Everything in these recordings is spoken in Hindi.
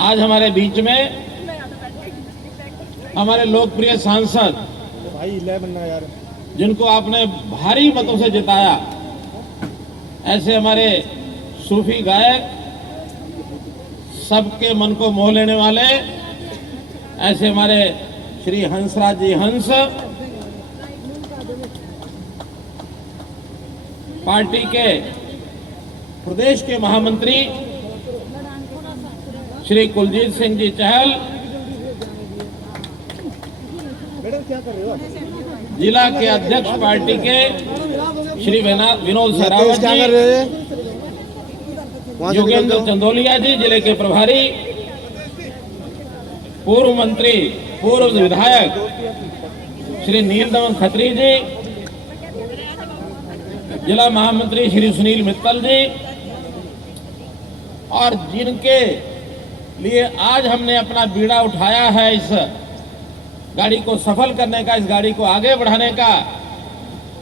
आज हमारे बीच में हमारे लोकप्रिय सांसद भाई बनना यार, जिनको आपने भारी मतों से जिताया, ऐसे हमारे सूफी गायक, सबके मन को मोह लेने वाले, ऐसे हमारे श्री हंसराज जी हंस, पार्टी के प्रदेश के महामंत्री श्री कुलजीत सिंह जी चहल, क्या कर रहे हो? जिला के अध्यक्ष पार्टी के श्री विनोद सहरावत जी, योगेंद्र चंदोलिया जी जिले के प्रभारी, पूर्व मंत्री पूर्व विधायक श्री नीलदमन खत्री जी, जिला महामंत्री श्री सुनील मित्तल जी, और जिनके लिए आज हमने अपना बीड़ा उठाया है इस गाड़ी को सफल करने का, इस गाड़ी को आगे बढ़ाने का,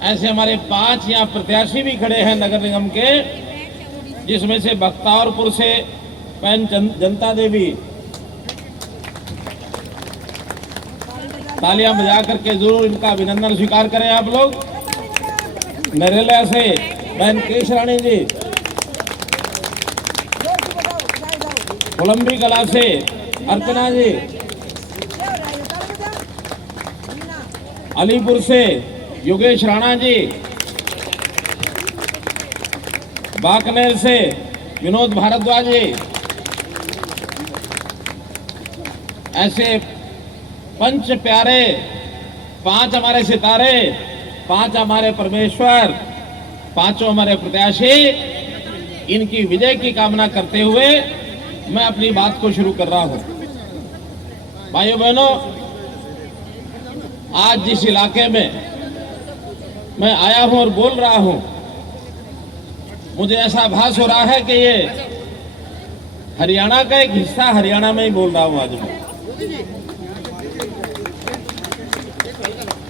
ऐसे हमारे 5 यहाँ प्रत्याशी भी खड़े हैं नगर निगम के, जिसमें से बख्तावरपुर से पैन जनता देवी, तालियां बजा करके जरूर इनका अभिनंदन स्वीकार करें आप लोग। नरेला से बहन केशरानी जी, कोलंबी कला से अर्चना जी, अलीपुर से योगेश राणा जी, बाकनेर से विनोद भारद्वाज जी, ऐसे पंच प्यारे, 5 हमारे सितारे, 5 हमारे परमेश्वर, 5 हमारे प्रत्याशी, इनकी विजय की कामना करते हुए मैं अपनी बात को शुरू कर रहा हूं। भाइयों बहनों, आज जिस इलाके में मैं आया हूं और बोल रहा हूं, मुझे ऐसा आभास हो रहा है कि ये हरियाणा का एक हिस्सा, हरियाणा में ही बोल रहा हूं आज मैं,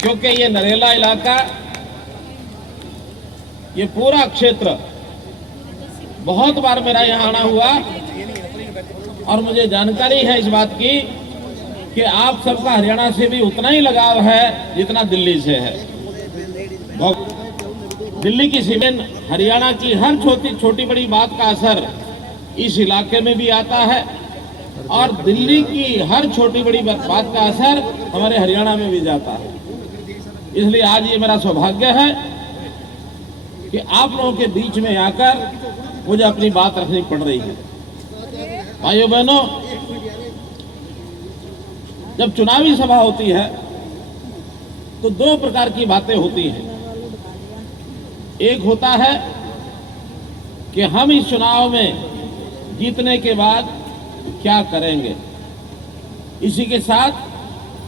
क्योंकि ये नरेला इलाका, ये पूरा क्षेत्र बहुत बार मेरा यहां आना हुआ, और मुझे जानकारी है इस बात की कि आप सबका हरियाणा से भी उतना ही लगाव है जितना दिल्ली से है। दिल्ली की सीमेंट, हरियाणा की हर छोटी बड़ी बात का असर इस इलाके में भी आता है, और दिल्ली की हर छोटी बड़ी बात का असर हमारे हरियाणा में भी जाता है। इसलिए आज ये मेरा सौभाग्य है कि आप लोगों के बीच में आकर मुझे अपनी बात रखनी पड़ रही है। भाइयों बहनों, जब चुनावी सभा होती है तो 2 प्रकार की बातें होती हैं। एक होता है कि हम इस चुनाव में जीतने के बाद क्या करेंगे। इसी के साथ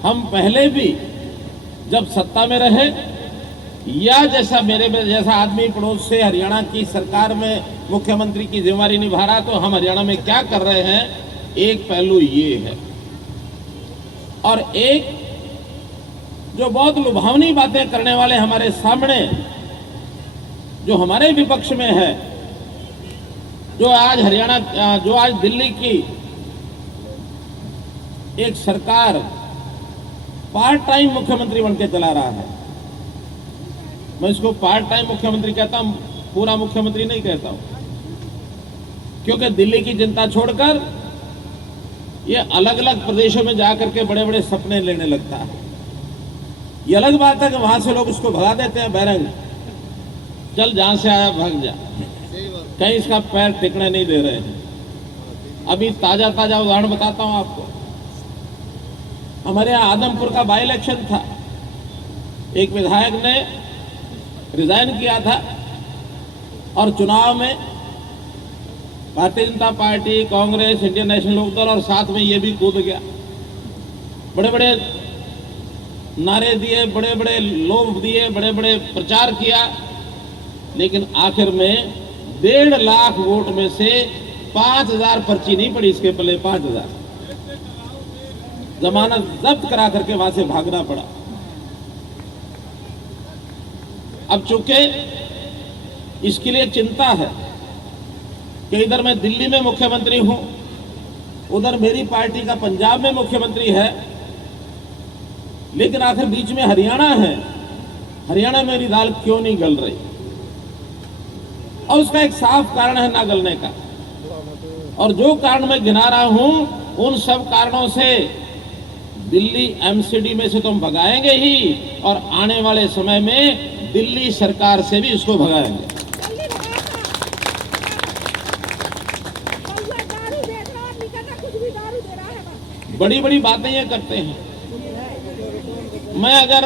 हम पहले भी जब सत्ता में रहे, या जैसा मेरे में जैसा आदमी पड़ोस से हरियाणा की सरकार में मुख्यमंत्री की जिम्मेदारी निभा रहा, तो हम हरियाणा में क्या कर रहे हैं, एक पहलू ये है। और एक जो बहुत लुभावनी बातें करने वाले हमारे सामने, जो हमारे विपक्ष में है, जो आज हरियाणा, जो आज दिल्ली की एक सरकार पार्ट टाइम मुख्यमंत्री बनकर चला रहा है। मैं इसको पार्ट टाइम मुख्यमंत्री कहता हूं, पूरा मुख्यमंत्री नहीं कहता हूं, क्योंकि दिल्ली की जनता छोड़कर ये अलग अलग प्रदेशों में जाकर के बड़े बड़े सपने लेने लगता है। ये अलग बात है कि वहां से लोग उसको भगा देते हैं, बैरंग चल जहां से आया भाग जा, कहीं इसका पैर टिकने नहीं दे रहे हैं। अभी ताजा उदाहरण बताता हूं आपको। हमारे यहाँ आदमपुर का बाई इलेक्शन था, एक विधायक ने रिजाइन किया था, और चुनाव में Bharatiya Janata Party, Congress, Indian National Lokdal और साथ में ये भी कूद गया। बड़े बड़े नारे दिए, बड़े बड़े लोभ दिए, बड़े बड़े प्रचार किया, लेकिन आखिर में 1.5 लाख वोट में से 5,000 पर्ची नहीं पड़ी इसके पल्ले, 5,000 जमानत जब्त करा करके वहां से भागना पड़ा। अब चूंकि इसके लिए चिंता है कि इधर मैं दिल्ली में मुख्यमंत्री हूं, उधर मेरी पार्टी का पंजाब में मुख्यमंत्री है, लेकिन आखिर बीच में हरियाणा है। हरियाणा में मेरी दाल क्यों नहीं गल रही? और उसका एक साफ कारण है ना गलने का। और जो कारण मैं गिना रहा हूं, उन सब कारणों से दिल्ली एमसीडी में से तो हम भगाएंगे ही, और आने वाले समय में दिल्ली सरकार से भी इसको भगाएंगे। बड़ी बड़ी बातें ये करते हैं। मैं अगर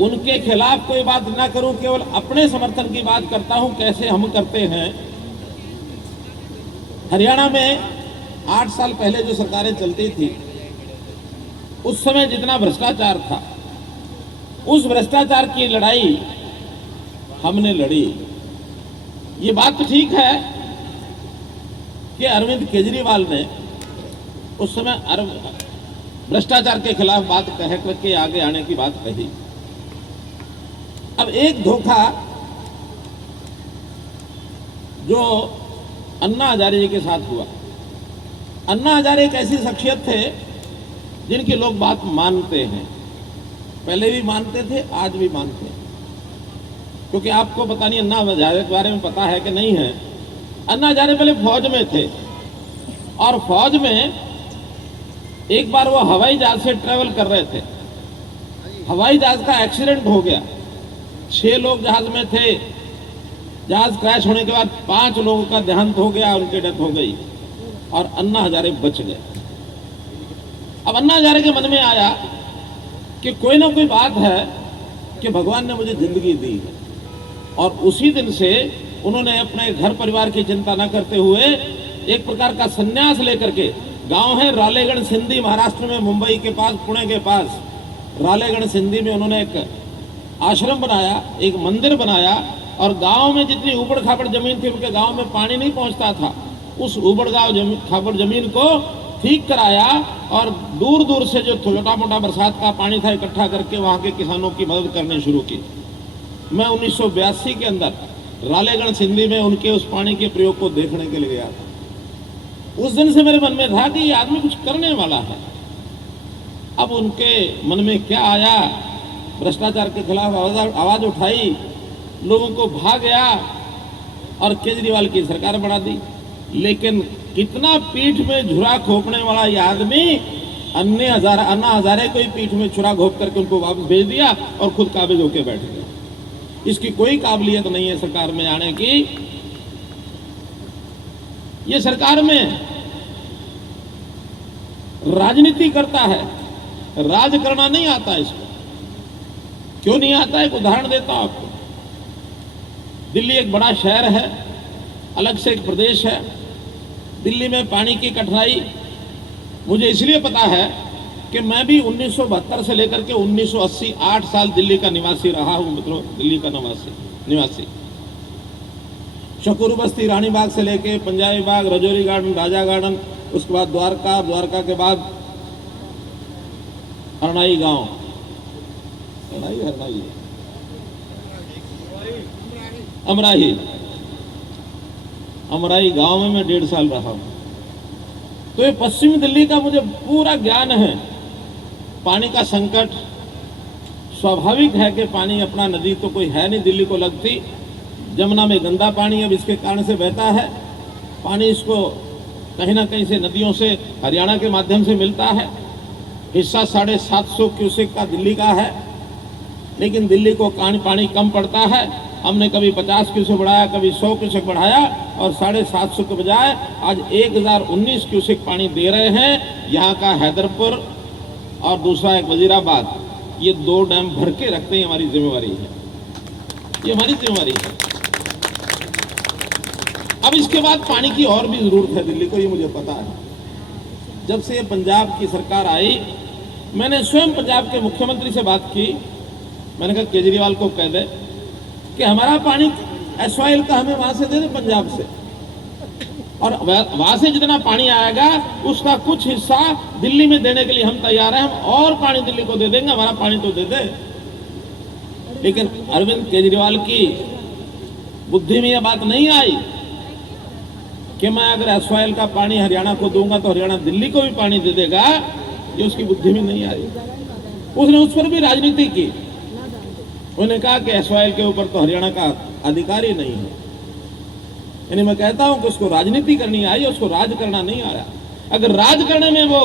उनके खिलाफ कोई बात ना करूं, केवल अपने समर्थन की बात करता हूं, कैसे हम करते हैं। हरियाणा में 8 साल पहले जो सरकारें चलती थी, उस समय जितना भ्रष्टाचार था, उस भ्रष्टाचार की लड़ाई हमने लड़ी। ये बात तो ठीक है कि अरविंद केजरीवाल ने उस समय भ्रष्टाचार के खिलाफ बात कह करके आगे आने की बात कही। अब एक धोखा जो अन्ना हजारे जी के साथ हुआ। अन्ना हजारे एक ऐसी शख्सियत थे जिनकी लोग बात मानते हैं, पहले भी मानते थे, आज भी मानते हैं। क्योंकि आपको पता नहीं अन्ना हजारे के बारे में पता है कि नहीं है। अन्ना हजारे पहले फौज में थे, और फौज में एक बार वो हवाई जहाज से ट्रेवल कर रहे थे। हवाई जहाज का एक्सीडेंट हो गया, 6 लोग जहाज में थे। जहाज क्रैश होने के बाद 5 लोगों का देहांत हो गया, उनकी डेथ हो गई, और अन्ना हजारे बच गए। अब अन्ना हजारे के मन में आया कि कोई ना कोई बात है कि भगवान ने मुझे जिंदगी दी है, और उसी दिन से उन्होंने अपने घर परिवार की चिंता न करते हुए एक प्रकार का संन्यास लेकर के, गांव है रालेगढ़ सिंधी, महाराष्ट्र में, मुंबई के पास, पुणे के पास रालेगढ़ सिंधी में उन्होंने एक आश्रम बनाया, एक मंदिर बनाया। और गांव में जितनी ऊबड़ खाबड़ जमीन थी, उनके गांव में पानी नहीं पहुंचता था, उस ऊबड़ खाबड़ जमीन को ठीक कराया, और दूर दूर से जो छोटा मोटा बरसात का पानी था इकट्ठा करके वहां के किसानों की मदद करनी शुरू की। मैं 1982 के अंदर रालेगढ़ सिंधी में उनके उस पानी के प्रयोग को देखने के लिए गया था। उस दिन से मेरे मन में था कि ये आदमी कुछ करने वाला है। अब उनके मन में क्या आया, भ्रष्टाचार के खिलाफ आवाज उठाई, लोगों को भा गया, और केजरीवाल की सरकार बढ़ा दी। लेकिन कितना पीठ में झुरा खोपने वाला ये आदमी, अन्ना हजारे को ही पीठ में छुरा घोप करके उनको वापस भेज दिया, और खुद काबिज होकर बैठ गया। इसकी कोई काबिलियत नहीं है सरकार में आने की। ये सरकार में राजनीति करता है, राज करना नहीं आता इसको। क्यों नहीं आता? एक उदाहरण देता हूं आपको। दिल्ली एक बड़ा शहर है, अलग से एक प्रदेश है। दिल्ली में पानी की कठिनाई मुझे इसलिए पता है कि मैं भी 1972 से लेकर के 1980 8 साल दिल्ली का निवासी रहा हूं। मतलब दिल्ली का निवासी शकूर बस्ती, रानी बाग से लेके पंजाबी बाग, रजौरी गार्डन, राजा गार्डन, उसके बाद द्वारका के बाद हरनाई गांव, अमराई गांव में मैं 1.5 साल रहा हूं। तो ये पश्चिमी दिल्ली का मुझे पूरा ज्ञान है। पानी का संकट स्वाभाविक है कि पानी अपना नदी तो कोई है नहीं दिल्ली को लगती। जमुना में गंदा पानी अब इसके कारण से बहता है। पानी इसको कहीं ना कहीं से नदियों से हरियाणा के माध्यम से मिलता है। हिस्सा 750 क्यूसेक का दिल्ली का है, लेकिन दिल्ली को पानी कम पड़ता है। हमने कभी 50 क्यूसेक बढ़ाया, कभी 100 क्यूसेक बढ़ाया, और 750 के बजाय आज 1019 क्यूसेक पानी दे रहे हैं। यहाँ का हैदरपुर और दूसरा एक वजीराबाद, ये 2 डैम भर के रखते हैं। हमारी जिम्मेवारी है, ये हमारी जिम्मेवारी है। अब इसके बाद पानी की और भी जरूरत है दिल्ली को, ये मुझे पता है। जब से पंजाब की सरकार आई, मैंने स्वयं पंजाब के मुख्यमंत्री से बात की। मैंने कहा केजरीवाल को कह दे कि हमारा पानी एसवाइल का हमें वहां से दे दे, पंजाब से, और वहां से जितना पानी आएगा उसका कुछ हिस्सा दिल्ली में देने के लिए हम तैयार हैं। हम और पानी दिल्ली को दे देंगे, हमारा पानी तो दे दे। लेकिन अरविंद केजरीवाल की बुद्धि में यह बात नहीं आई कि मैं अगर एसवाइल का पानी हरियाणा को दूंगा तो हरियाणा दिल्ली को भी पानी दे देगा, ये उसकी बुद्धि में नहीं आई। उसने उस पर भी राजनीति की। उन्होंने कहा कि एसवाइल के ऊपर तो हरियाणा का अधिकार ही नहीं है। यानी मैं कहता हूं कि उसको राजनीति करनी आई, उसको राज करना नहीं आया। अगर राज करने में वो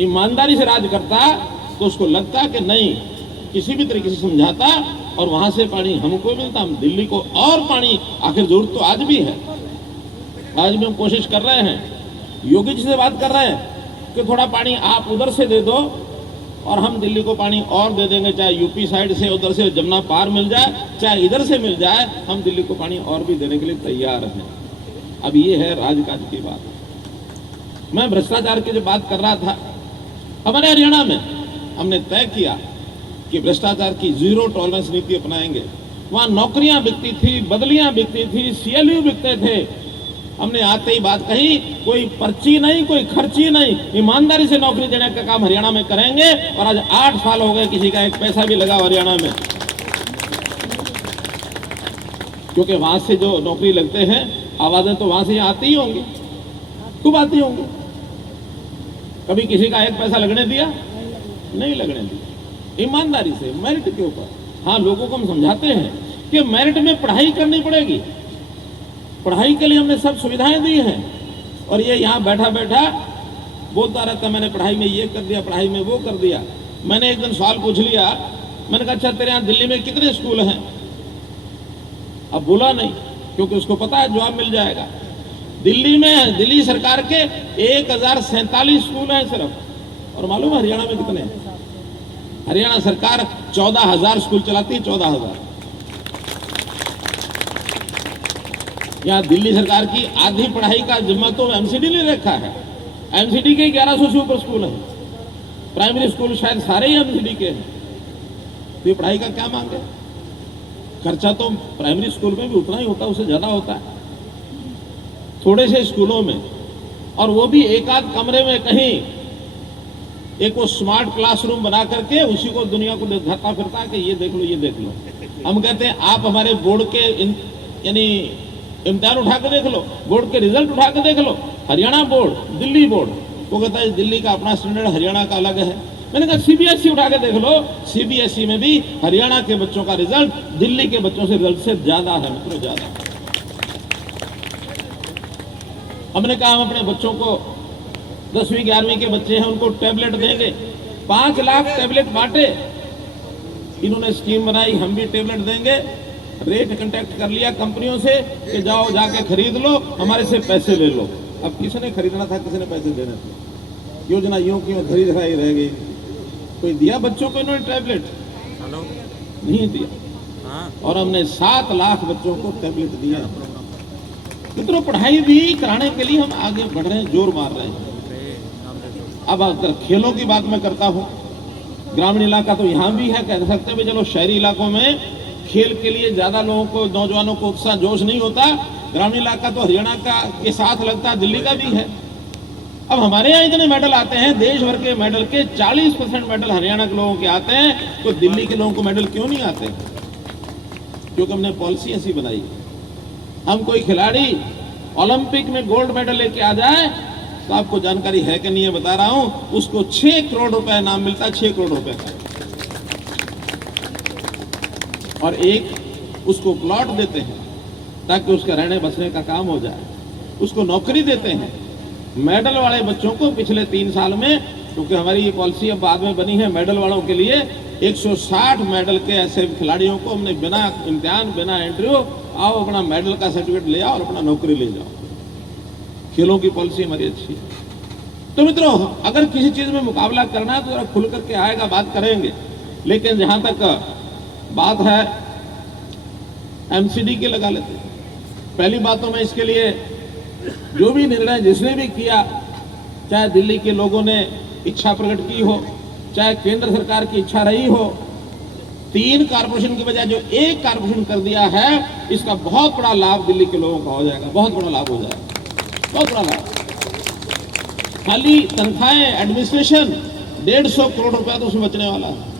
ईमानदारी से राज करता तो उसको लगता कि नहीं, किसी भी तरीके से समझाता और वहां से पानी हमको मिलता, हम दिल्ली को और पानी, आखिर जरूरत तो आज भी है। आज भी हम कोशिश कर रहे हैं, योगी जी से बात कर रहे हैं कि थोड़ा पानी आप उधर से दे दो और हम दिल्ली को पानी और दे देंगे, चाहे यूपी साइड से उधर से जमुना पार मिल जाए, चाहे इधर से मिल जाए, हम दिल्ली को पानी और भी देने के लिए तैयार हैं। अब ये है राजकाज की बात। मैं भ्रष्टाचार की जो बात कर रहा था, हमारे हरियाणा में हमने तय किया कि भ्रष्टाचार की जीरो टॉलरेंस नीति अपनाएंगे। वहां नौकरियां बिकती थी, बदलियां बिकती थी, सीएलयू बिकते थे। हमने आते ही बात कही, कोई पर्ची नहीं, कोई खर्ची नहीं, ईमानदारी से नौकरी देने का काम हरियाणा में करेंगे। और आज 8 साल हो गए, किसी का एक पैसा भी लगा हरियाणा में, क्योंकि वहां से जो नौकरी लगते हैं, आवाजें तो वहां से आती ही होंगी, खूब आती होंगी। कभी किसी का एक पैसा लगने दिया? नहीं लगने दिया। ईमानदारी से, मेरिट के ऊपर। हाँ, लोगों को हम समझाते हैं कि मेरिट में पढ़ाई करनी पड़ेगी, पढ़ाई के लिए हमने सब सुविधाएं दी हैं। और ये यहाँ बैठा बैठा बोलता रहता, मैंने पढ़ाई में ये कर दिया, पढ़ाई में वो कर दिया। मैंने एक दिन सवाल पूछ लिया, मैंने कहा अच्छा तेरे यहाँ दिल्ली में कितने स्कूल हैं? अब बोला नहीं, क्योंकि उसको पता है जवाब मिल जाएगा। दिल्ली में, दिल्ली सरकार के 1047 स्कूल हैं सिर्फ। और मालूम है हरियाणा में कितने हैं? हरियाणा सरकार 14,000 स्कूल चलाती है, 14,000। यहाँ दिल्ली सरकार की आधी पढ़ाई का जिम्मा तो एमसीडी ने रखा है। एमसीडी के 1100 से ऊपर स्कूल है। प्राइमरी स्कूल शायद सारे ही एमसीडी के हैं। तो ये पढ़ाई का क्या मांग है? खर्चा तो प्राइमरी स्कूल में भी उतना ही होता है, उससे ज्यादा होता है थोड़े से स्कूलों में। और वो भी एक आध कमरे में कहीं एक वो स्मार्ट क्लासरूम बना करके उसी को दुनिया को दिखाता फिरता है कि ये देख लो, ये देख लो। हम कहते हैं आप हमारे बोर्ड के यानी इम्तिहान उठा के देख लो, बोर्ड के रिजल्ट उठा के देख लो। हरियाणा बोर्ड, दिल्ली बोर्ड, वो कहता है दिल्ली का अपना स्टैंडर्ड, हरियाणा का अलग है। मैंने कहा सीबीएसई उठा के देख लो, सीबीएसई में भी हरियाणा के बच्चों का रिजल्ट दिल्ली के बच्चों से रिजल्ट से ज्यादा है, मित्रों ज्यादा। हमने कहा हम अपने बच्चों को 10वीं 11वीं के बच्चे हैं, उनको टैबलेट देंगे। 5 लाख टैबलेट बांटे, इन्होंने स्कीम बनाई, हम भी टैबलेट देंगे। रेट कांटेक्ट कर लिया कंपनियों से कि जाओ जाके खरीद लो, हमारे से पैसे ले लो। अब किसने खरीदना था, किसने पैसे देने थे? योजना यूं क्यों खरीद रही रह गई? कोई दिया बच्चों को इन्होंने टैबलेट? नहीं दिया। और हमने 7 लाख बच्चों को टैबलेट दिया। मित्रों, पढ़ाई भी कराने के लिए हम आगे बढ़ रहे हैं, जोर मार रहे हैं। अब अगर खेलों की बात मैं करता हूं, ग्रामीण इलाका तो यहां भी है, कह सकते हैं चलो शहरी इलाकों में खेल के लिए ज्यादा लोगों को, नौजवानों को उत्साह जोश नहीं होता। ग्रामीण इलाका तो हरियाणा का के साथ लगता है, दिल्ली का भी है। अब हमारे यहाँ इतने मेडल आते हैं, देश भर के मेडल के 40% मेडल हरियाणा के लोगों के आते हैं, तो दिल्ली के लोगों को मेडल क्यों नहीं आते? क्योंकि हमने पॉलिसी ऐसी बनाई। हम कोई खिलाड़ी ओलंपिक में गोल्ड मेडल लेके आ जाए तो आपको जानकारी है कि नहीं है बता रहा हूं, उसको 6 करोड़ रुपए इनाम मिलता है, 6 करोड़ रुपए का। और एक उसको प्लॉट देते हैं ताकि उसका रहने बसने का काम हो जाए, उसको नौकरी देते हैं। मेडल वाले बच्चों को पिछले 3 साल में, क्योंकि हमारी ये पॉलिसी अब बाद में बनी है, मेडल वालों के लिए 160 मेडल के ऐसे खिलाड़ियों को हमने बिना इम्तिहान, बिना इंटरव्यू, आओ अपना मेडल का सर्टिफिकेट ले आओ और अपना नौकरी ले जाओ। खेलों की पॉलिसी हमारी अच्छी है। तो मित्रों, अगर किसी चीज में मुकाबला करना है तो जरा खुल करके आएगा, बात करेंगे। लेकिन जहां तक बात है एमसीडी के, लगा लेते हैं। पहली बात तो मैं इसके लिए जो भी निर्णय जिसने भी किया, चाहे दिल्ली के लोगों ने इच्छा प्रकट की हो, चाहे केंद्र सरकार की इच्छा रही हो, 3 कारपोरेशन की बजाय जो 1 कारपोरेशन कर दिया है, इसका बहुत बड़ा लाभ दिल्ली के लोगों का हो जाएगा, बहुत बड़ा लाभ हो जाएगा, बहुत बड़ा लाभ। खाली तनख्वाहें, एडमिनिस्ट्रेशन 150 करोड़ रुपया तो उसमें बचने वाला है।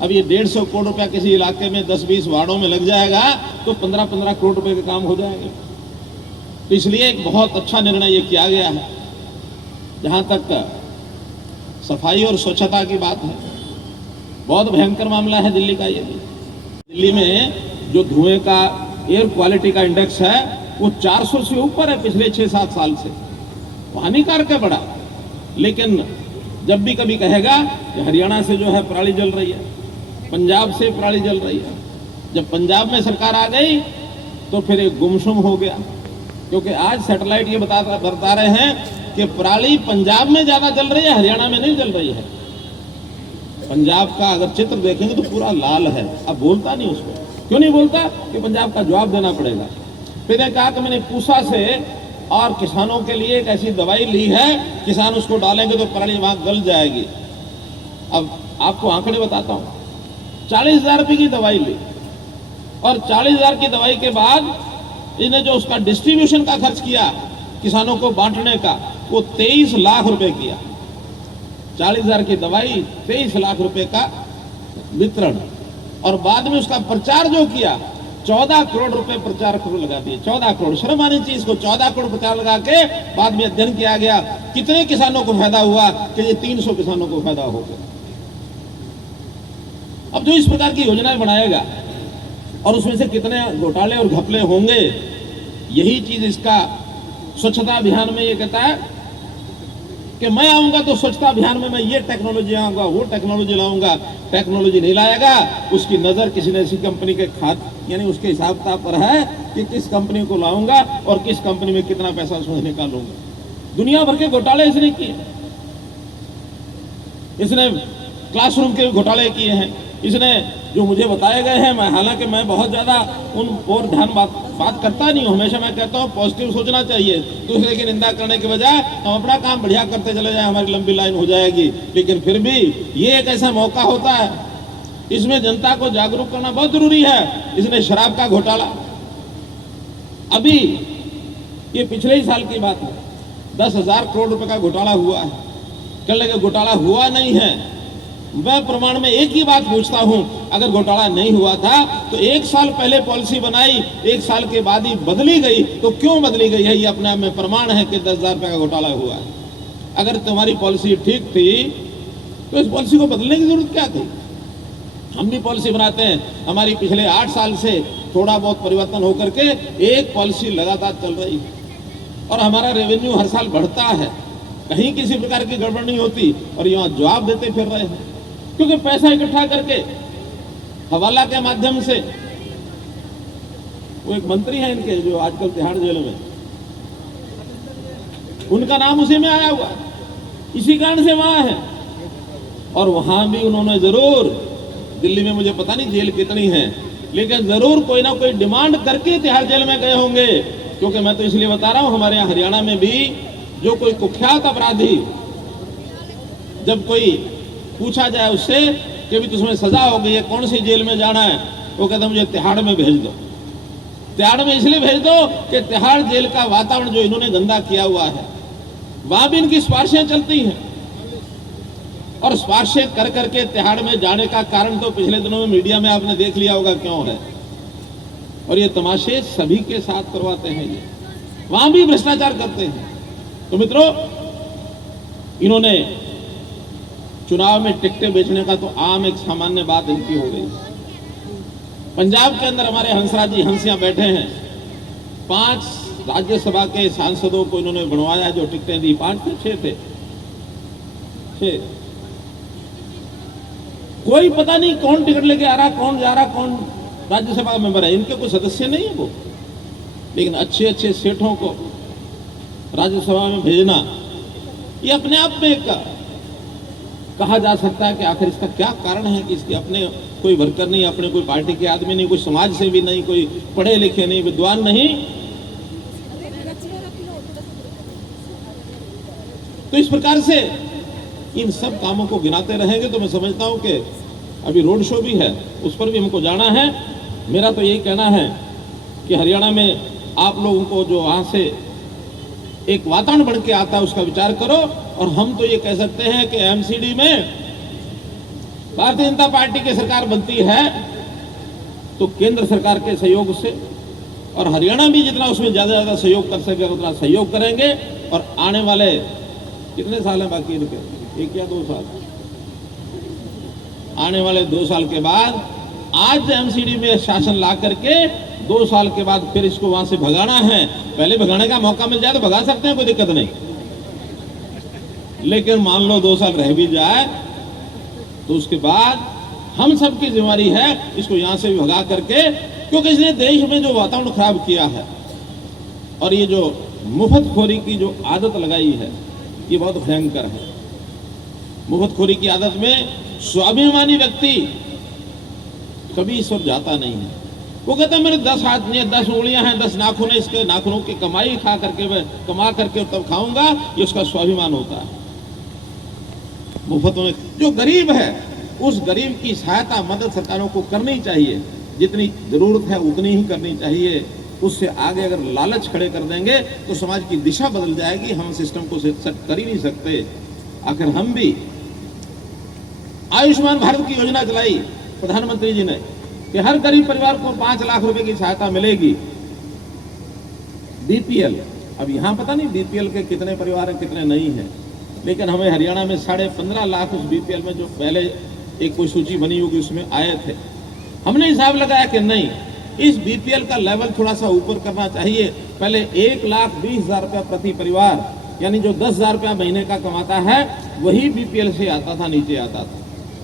अब ये 150 करोड़ रुपया किसी इलाके में 10-20 वार्डों में लग जाएगा तो 15-15 करोड़ रुपए के काम हो जाएंगे। तो इसलिए एक बहुत अच्छा निर्णय ये किया गया है। जहाँ तक सफाई और स्वच्छता की बात है, बहुत भयंकर मामला है दिल्ली का ये भी। दिल्ली में जो धुएं का एयर क्वालिटी का इंडेक्स है वो 400 से ऊपर है पिछले 6-7 साल से। वो हानिकारक है बड़ा। लेकिन जब भी कभी कहेगा कि हरियाणा से जो है पराली जल रही है, पंजाब से पराली जल रही है, जब पंजाब में सरकार आ गई तो फिर एक गुमसुम हो गया। क्योंकि आज सैटेलाइट ये बता रहे हैं कि पराली पंजाब में ज्यादा जल रही है, हरियाणा में नहीं जल रही है। पंजाब का अगर चित्र देखेंगे तो पूरा लाल है। अब बोलता नहीं उसको, क्यों नहीं बोलता? कि पंजाब का जवाब देना पड़ेगा। फिर ने कहा कि मैंने पूसा से और किसानों के लिए एक ऐसी दवाई ली है, किसान उसको डालेंगे तो पराली वहां गल जाएगी। अब आपको आंकड़े बताता हूं, 40,000 रुपये की दवाई ली और 40,000 की दवाई के बाद इन्हें जो उसका डिस्ट्रीब्यूशन का खर्च किया किसानों को बांटने का, वो 23 लाख रुपए किया। 40,000 की दवाई, 23 लाख रुपए का वितरण, और बाद में उसका प्रचार जो किया 14 करोड़ रुपए प्रचार करोड़ लगा दिए। 14 करोड़, शर्म आनी चाहिए इसको। 14 करोड़ प्रचार लगा के बाद में अध्ययन किया गया कितने किसानों को फायदा हुआ कि ये 300 किसानों को फायदा हो गया। अब जो इस प्रकार की योजनाएं बनाएगा और उसमें से कितने घोटाले और घपले होंगे, यही चीज इसका स्वच्छता अभियान में ये कहता है कि मैं आऊंगा तो स्वच्छता अभियान में मैं ये टेक्नोलॉजी आऊंगा, वो टेक्नोलॉजी लाऊंगा। टेक्नोलॉजी नहीं लाएगा, उसकी नजर किसी न किसी कंपनी के यानी उसके हिसाब किताब पर है कि किस कंपनी को लाऊंगा और किस कंपनी में कितना पैसा उसमें निकालूंगा। दुनिया भर के घोटाले इसने किए। इसने क्लासरूम के घोटाले किए हैं, इसने जो मुझे बताए गए हैं। मैं हालांकि मैं बहुत ज्यादा उन और ध्यान बात करता नहीं हूं। हमेशा मैं कहता हूं पॉजिटिव सोचना चाहिए, दूसरे की निंदा करने के बजाय हम अपना काम बढ़िया करते चले जाए, हमारी लंबी लाइन हो जाएगी। लेकिन फिर भी ये एक ऐसा मौका होता है, इसमें जनता को जागरूक करना बहुत जरूरी है। इसने शराब का घोटाला, अभी ये पिछले ही साल की बात है, 10,000 करोड़ रुपए का घोटाला हुआ है। कहने लगे घोटाला हुआ नहीं है। मैं प्रमाण में एक ही बात पूछता हूं, अगर घोटाला नहीं हुआ था तो 1 साल पहले पॉलिसी बनाई, 1 साल के बाद ही बदली गई, तो क्यों बदली गई है? ये अपने आप में प्रमाण है कि 10,000 रुपए का घोटाला हुआ है। अगर तुम्हारी पॉलिसी ठीक थी तो इस पॉलिसी को बदलने की जरूरत क्या थी? हम भी पॉलिसी बनाते हैं, हमारी पिछले 8 साल से थोड़ा बहुत परिवर्तन होकर के एक पॉलिसी लगातार चल रही है और हमारा रेवेन्यू हर साल बढ़ता है, कहीं किसी प्रकार की गड़बड़ नहीं होती। और यहाँ जवाब देते फिर रहे हैं क्योंकि पैसा इकट्ठा करके हवाला के माध्यम से, वो एक मंत्री है इनके जो आजकल तिहाड़ जेल में, उनका नाम उसी में आया हुआ, इसी कारण से वहां है। और वहां भी उन्होंने जरूर, दिल्ली में मुझे पता नहीं जेल कितनी है, लेकिन जरूर कोई ना कोई डिमांड करके तिहाड़ जेल में गए होंगे। क्योंकि मैं तो इसलिए बता रहा हूं, हमारे यहाँ हरियाणा में भी जो कोई कुख्यात अपराधी, जब कोई पूछा जाए उससे कि भी तुम्हें सजा हो गई है, कौन सी जेल में जाना है, वो कहता मुझे तिहाड़ में भेज दो। तिहाड़ में इसलिए भेज दो कि तिहाड़ जेल का वातावरण जो इन्होंने गंदा किया हुआ है, वहां भी इनकी सिफारिशें चलती हैं। और सिफारिशें कर करके तिहाड़ में जाने का कारण तो पिछले दिनों में मीडिया में आपने देख लिया होगा क्यों है। और ये तमाशे सभी के साथ करवाते हैं, ये वहां भी भ्रष्टाचार करते हैं। तो मित्रों, इन्होंने चुनाव में टिकटें बेचने का तो आम एक सामान्य बात इनकी हो गई। पंजाब के अंदर हमारे हंसराज जी हंसिया बैठे हैं, 5 राज्यसभा के सांसदों को इन्होंने बनवाया जो टिकटें दी, 5 थे 6 थे 6। कोई पता नहीं कौन टिकट लेके आ रहा, कौन जा रहा, कौन राज्यसभा का मेंबर है, इनके कोई सदस्य नहीं है वो। लेकिन अच्छे अच्छे सेठों को राज्यसभा में भेजना, ये अपने आप में एक कहा जा सकता है कि आखिर इसका क्या कारण है कि इसके अपने कोई वर्कर नहीं, अपने कोई पार्टी के आदमी नहीं, कोई समाज से भी नहीं, कोई पढ़े लिखे नहीं, विद्वान नहीं। तो इस प्रकार से इन सब कामों को गिनाते रहेंगे तो मैं समझता हूं कि अभी रोड शो भी है, उस पर भी हमको जाना है। मेरा तो यही कहना है कि हरियाणा में आप लोगों को जो वहां से एक वातावरण बन के आता है उसका विचार करो। और हम तो ये कह सकते हैं कि एमसीडी में भारतीय जनता पार्टी की सरकार बनती है तो केंद्र सरकार के सहयोग से और हरियाणा भी जितना उसमें ज़्यादा ज़्यादा सहयोग कर सके उतना सहयोग करेंगे। और आने वाले कितने साल हैं बाकी इनके, 1 या 2 साल, आने वाले 2 साल के बाद आज एमसीडी में शासन ला करके 2 साल के बाद फिर इसको वहां से भगाना है। पहले भगाने का मौका मिल जाए तो भगा सकते हैं, कोई दिक्कत नहीं, लेकिन मान लो 2 साल रह भी जाए तो उसके बाद हम सबकी जिम्मेदारी है इसको यहां से भी भगा करके, क्योंकि इसने देश में जो वातावरण खराब किया है और ये जो मुफ्तखोरी की जो आदत लगाई है ये बहुत भयंकर है। मुफ्तखोरी की आदत में स्वाभिमानी व्यक्ति कभी इस ओर जाता नहीं है। वो कहता है मेरे 10 हाथ नहीं, 10 उंगलियां हैं, 10 नाखून है, इसके नाखूनों की कमाई खा करके मैं कमा करके तब खाऊंगा, ये उसका स्वाभिमान होता है। मुफ्त में जो गरीब है उस गरीब की सहायता मदद सरकारों को करनी चाहिए, जितनी जरूरत है उतनी ही करनी चाहिए। उससे आगे अगर लालच खड़े कर देंगे तो समाज की दिशा बदल जाएगी, हम सिस्टम को सेट कर ही नहीं सकते। आखिर हम भी आयुष्मान भारत की योजना चलाई प्रधानमंत्री जी ने कि हर गरीब परिवार को 5 लाख रुपए की सहायता मिलेगी। बीपीएल, अब यहां पता नहीं बीपीएल के कितने परिवार हैं कितने नहीं हैं, लेकिन हमें हरियाणा में 15.5 लाख उस बीपीएल में जो पहले एक कोई सूची बनी होगी उसमें आए थे। हमने हिसाब लगाया कि नहीं, इस बीपीएल का लेवल थोड़ा सा ऊपर करना चाहिए। पहले 1,20,000 रुपया प्रति परिवार, यानी जो 10,000 रुपया महीने का कमाता है वही बीपीएल से आता था, नीचे आता था।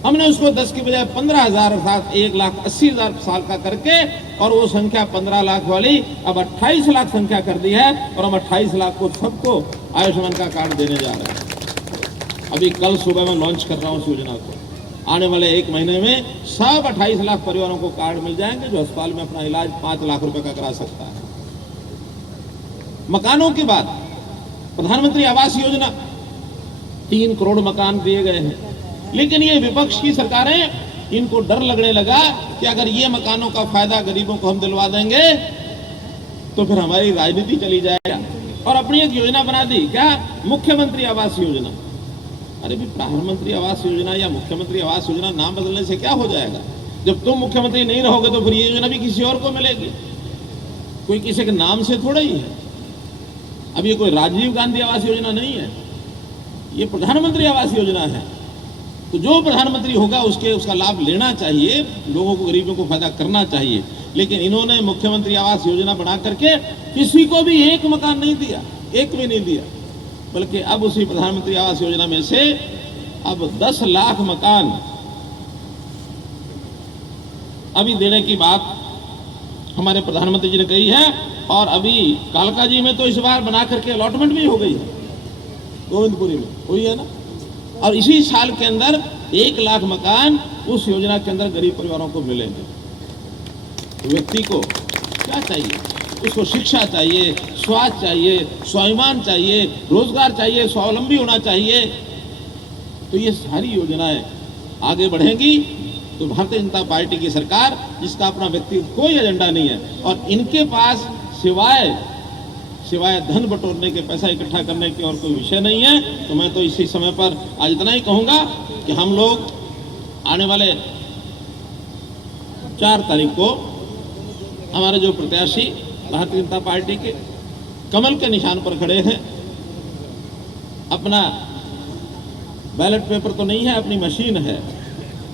हमने उसको 10 की बजाय 15,000 अर्थात 1,80,000 साल का करके और वो संख्या 15 लाख वाली अब 28 लाख संख्या कर दी है, और हम 28 लाख को सबको आयुष्मान का कार्ड देने जा रहे हैं। अभी कल सुबह मैं लॉन्च कर रहा हूँ इस योजना को। आने वाले 1 महीने में सब 28 लाख परिवारों को कार्ड मिल जाएंगे जो अस्पताल में अपना इलाज 5 लाख रुपए का करा सकता है। मकानों की बात, प्रधानमंत्री आवास योजना 3 करोड़ मकान दिए गए हैं, लेकिन ये विपक्ष की सरकारें, इनको डर लगने लगा कि अगर ये मकानों का फायदा गरीबों को हम दिलवा देंगे तो फिर हमारी राजनीति चली जाएगा, और अपनी एक योजना बना दी, क्या, मुख्यमंत्री आवास योजना। अरे भी प्रधानमंत्री आवास योजना या मुख्यमंत्री आवास योजना नाम बदलने से क्या हो जाएगा? जब तुम मुख्यमंत्री नहीं रहोगे तो फिर ये योजना भी किसी और को मिलेगी, कोई किसी के नाम से थोड़ा ही है। अब ये कोई राजीव गांधी आवास योजना नहीं है, ये प्रधानमंत्री आवास योजना है। तो जो प्रधानमंत्री होगा उसका लाभ लेना चाहिए, लोगों को, गरीबों को फायदा करना चाहिए। लेकिन इन्होंने मुख्यमंत्री आवास योजना बना करके किसी को भी एक मकान नहीं दिया, एक भी नहीं दिया, बल्कि अब उसी प्रधानमंत्री आवास योजना में से अब 10 लाख मकान अभी देने की बात हमारे प्रधानमंत्री जी ने कही है। और अभी कालका जी में तो इस बार बना करके अलॉटमेंट भी हो गई है, गोविंदपुरी में हुई है ना। और इसी साल के अंदर 1 लाख मकान उस योजना के अंदर गरीब परिवारों को मिलेंगे। तो व्यक्ति को क्या चाहिए? उसको शिक्षा चाहिए, स्वास्थ्य चाहिए, स्वाभिमान चाहिए, रोजगार चाहिए, स्वावलंबी होना चाहिए। तो ये सारी योजनाएं आगे बढ़ेंगी तो भारतीय जनता पार्टी की सरकार, जिसका अपना व्यक्तिगत कोई एजेंडा नहीं है और इनके पास सिवाय धन बटोरने के, पैसा इकट्ठा करने के और कोई विषय नहीं है, तो मैं तो इसी समय पर आज इतना ही कहूंगा कि हम लोग आने वाले 4 तारीख को हमारे जो प्रत्याशी भारतीय जनता पार्टी के कमल के निशान पर खड़े हैं, अपना बैलेट पेपर तो नहीं है, अपनी मशीन है,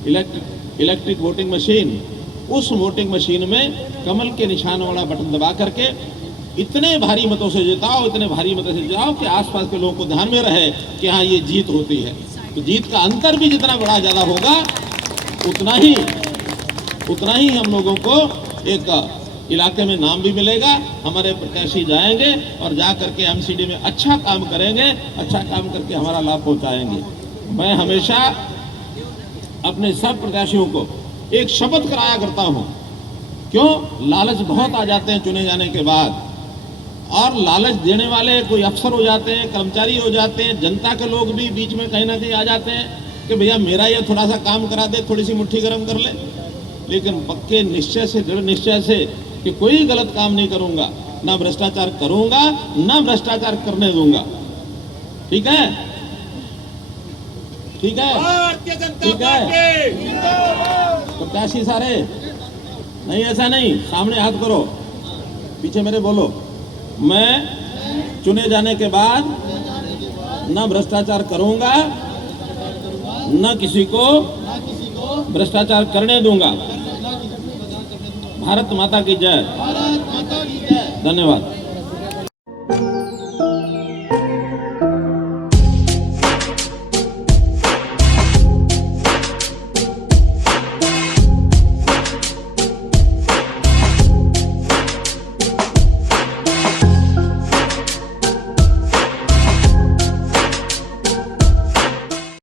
इलेक्ट्रिक वोटिंग मशीन। उस वोटिंग मशीन में कमल के निशान वाला बटन दबा करके इतने भारी मतों से जिताओ, इतने भारी मतों से जिताओ कि आसपास के लोगों को ध्यान में रहे कि हाँ ये जीत होती है। तो जीत का अंतर भी जितना बड़ा ज्यादा होगा उतना ही हम लोगों को एक इलाके में नाम भी मिलेगा। हमारे प्रत्याशी जाएंगे और जा करके एमसीडी में अच्छा काम करेंगे, अच्छा काम करके हमारा लाभ पहुंचाएंगे। मैं हमेशा अपने सब प्रत्याशियों को एक शपथ कराया करता हूं। क्यों? लालच बहुत आ जाते हैं चुने जाने के बाद, और लालच देने वाले कोई अफसर हो जाते हैं, कर्मचारी हो जाते हैं, जनता के लोग भी बीच में कहीं ना कहीं आ जाते हैं कि भैया मेरा ये थोड़ा सा काम करा दे, थोड़ी सी मुट्ठी गर्म कर ले। लेकिन पक्के निश्चय से, दृढ़ निश्चय से कि कोई गलत काम नहीं करूंगा, ना भ्रष्टाचार करूंगा, ना भ्रष्टाचार करने दूंगा। ठीक है? ठीक है? ठीक है? प्रत्याशी सारे नहीं, ऐसा नहीं, सामने हाथ करो। पीछे मेरे बोलो। मैं चुने जाने के बाद न भ्रष्टाचार करूंगा, न किसी को भ्रष्टाचार करने दूंगा। भारत माता की जय। धन्यवाद।